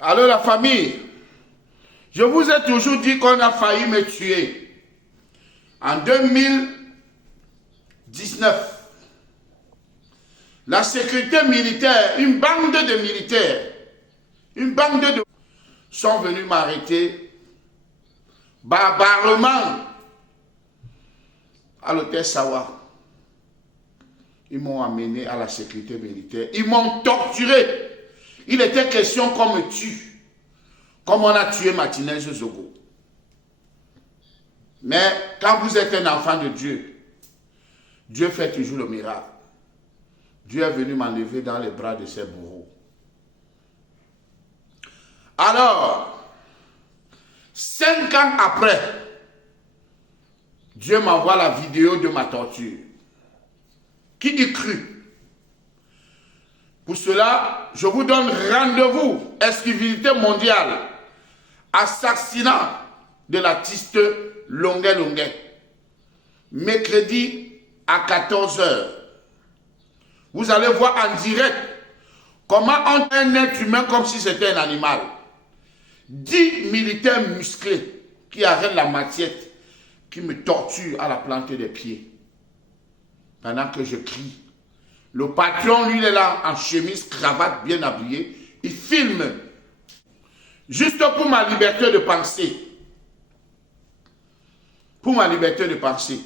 Alors la famille, je vous ai toujours dit qu'on a failli me tuer. En 2019, la sécurité militaire, une bande de militaires, sont venus m'arrêter barbarément à l'hôtel Sawa. Ils m'ont amené à la sécurité militaire. Ils m'ont torturé. Il était question qu'on me tue, comme on a tué Martinez Zogo. Mais quand vous êtes un enfant de Dieu, Dieu fait toujours le miracle. Dieu est venu m'enlever dans les bras de ses bourreaux. Alors, 5 ans après, Dieu m'envoie la vidéo de ma torture. Qui y crut? Pour cela, je vous donne rendez-vous, exclusivité mondiale, assassinat de l'artiste Longuet Longuet, mercredi à 14 h. Vous allez voir en direct comment on tue un être humain comme si c'était un animal. 10 militaires musclés qui arrêtent la matiette, qui me torturent à la plante des pieds. Pendant que je crie. Le patron, lui, il est là en chemise, cravate, bien habillé. Il filme. Juste pour ma liberté de penser. Pour ma liberté de penser.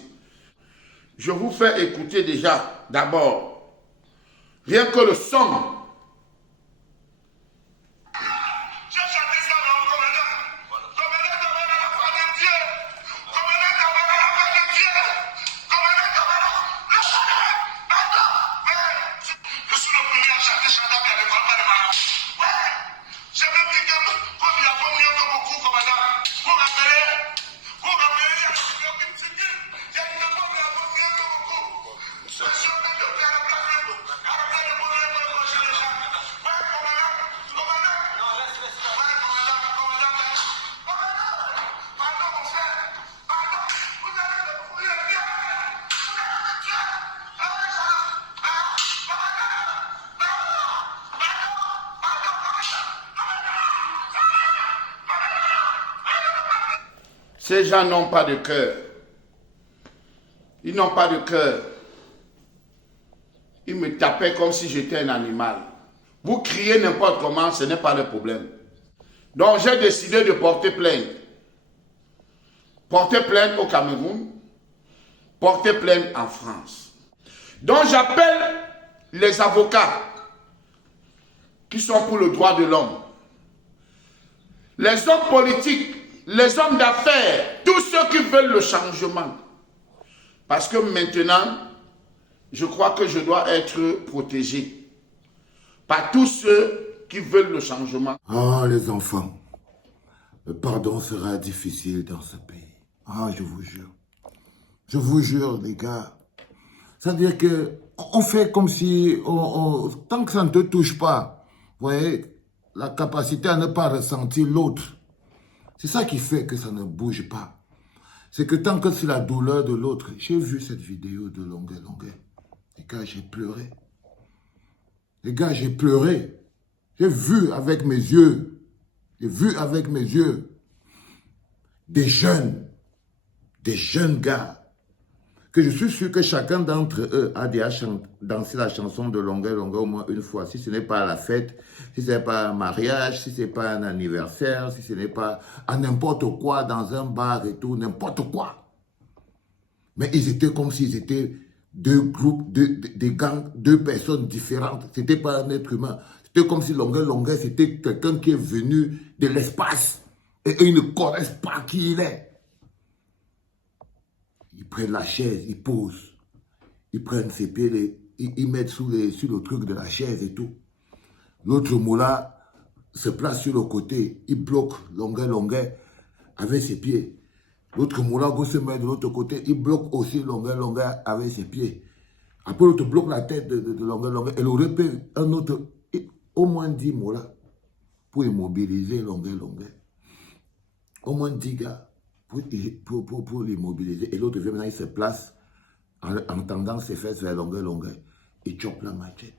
Je vous fais écouter déjà, d'abord, rien que le son. Ces gens n'ont pas de cœur. Ils n'ont pas de cœur. Ils me tapaient comme si j'étais un animal. Vous criez n'importe comment, ce n'est pas le problème. Donc j'ai décidé de porter plainte. Porter plainte au Cameroun, porter plainte en France. Donc j'appelle les avocats qui sont pour le droit de l'homme, les hommes politiques, les hommes d'affaires, tous ceux qui veulent le changement. Parce que maintenant, je crois que je dois être protégé par tous ceux qui veulent le changement. Ah, les enfants, le pardon sera difficile dans ce pays. Ah, je vous jure. Je vous jure, les gars. C'est-à-dire que on fait comme si, tant que ça ne te touche pas, vous voyez, la capacité à ne pas ressentir l'autre. C'est ça qui fait que ça ne bouge pas. C'est que tant que c'est la douleur de l'autre, j'ai vu cette vidéo de Longuet Longuet. Les gars, j'ai pleuré. Les gars, j'ai pleuré. J'ai vu avec mes yeux. J'ai vu avec mes yeux des jeunes gars, que je suis sûr que chacun d'entre eux a déjà dansé la chanson de Longuet Longuet au moins une fois. Si ce n'est pas à la fête, si ce n'est pas un mariage, si ce n'est pas un anniversaire, si ce n'est pas à n'importe quoi, dans un bar et tout, n'importe quoi. Mais ils étaient comme s'ils étaient deux groupes, des gangs, deux personnes différentes. C'était pas un être humain. C'était comme si Longuet Longuet, c'était quelqu'un qui est venu de l'espace. Et eux, ils ne connaissent pas qui il est. Ils prennent la chaise, ils posent. Ils prennent ses pieds, ils mettent sur le truc de la chaise et tout. L'autre moula se place sur le côté. Il bloque Longuet Longuet avec ses pieds. L'autre moula se met de l'autre côté. Il bloque aussi Longuet Longuet avec ses pieds. Après, l'autre bloque la tête de Longuet Longuet. Elle aurait pu un autre, au moins 10 moula pour immobiliser Longuet Longuet. Au moins 10 gars. Pour l'immobiliser. Et l'autre vient maintenant, il se place en tendant ses fesses vers Longuet Longuet. Il chope la machette.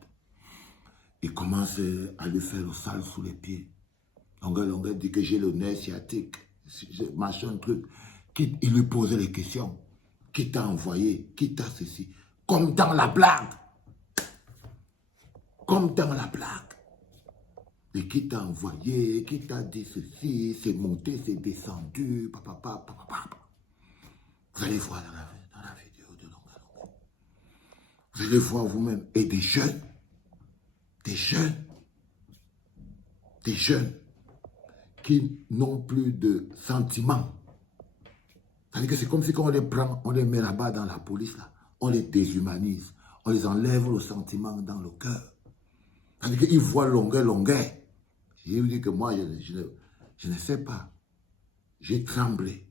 Il commence à lui faire le sale sous les pieds. Longueur dit que j'ai le nez sciatique, machin, truc. Il lui posait les questions. Qui t'a envoyé? Qui t'a ceci? Comme dans la blague. Comme dans la blague. Et qui t'a envoyé? Qui t'a dit ceci? C'est monté, c'est descendu. Papa. Vous allez voir dans la vidéo de Longueur. Vous allez voir vous-même. Et des jeunes qui n'ont plus de sentiments. C'est-à-dire que c'est comme si quand on les prend, on les met là-bas dans la police, là, on les déshumanise, on les enlève le sentiment dans le cœur. C'est-à-dire qu'ils voient longueur. Je vous dis que moi, je ne sais pas. J'ai tremblé.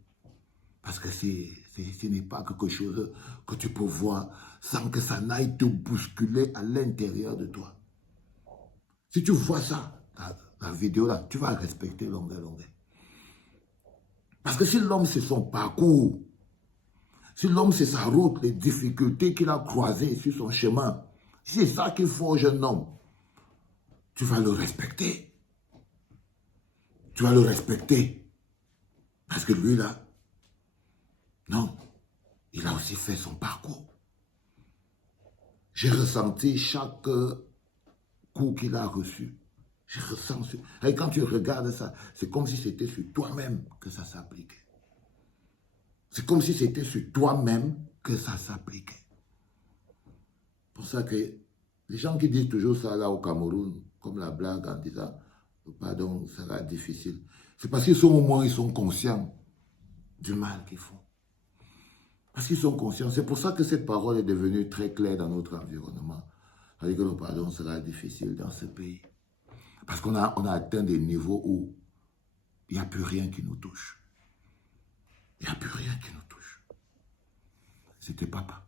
Parce que ce n'est pas quelque chose que tu peux voir sans que ça n'aille te bousculer à l'intérieur de toi. Si tu vois ça, la vidéo là, tu vas respecter longueur. Parce que si l'homme c'est son parcours, si l'homme c'est sa route, les difficultés qu'il a croisées sur son chemin, si c'est ça qu'il faut au jeune homme, tu vas le respecter. Tu vas le respecter. Parce que lui là, non, il a aussi fait son parcours. J'ai ressenti chaque coup qu'il a reçu. J'ai ressenti. Et quand tu regardes ça, c'est comme si c'était sur toi-même que ça s'appliquait. C'est comme si c'était sur toi-même que ça s'appliquait. C'est pour ça que les gens qui disent toujours ça là au Cameroun, comme la blague en disant « pardon, ça sera difficile », c'est parce qu'ils sont au moins ils sont conscients du mal qu'ils font. Parce qu'ils sont conscients. C'est pour ça que cette parole est devenue très claire dans notre environnement. C'est-à-dire que le pardon sera difficile dans ce pays. Parce qu'on a atteint des niveaux où il n'y a plus rien qui nous touche. Il n'y a plus rien qui nous touche. C'était papa.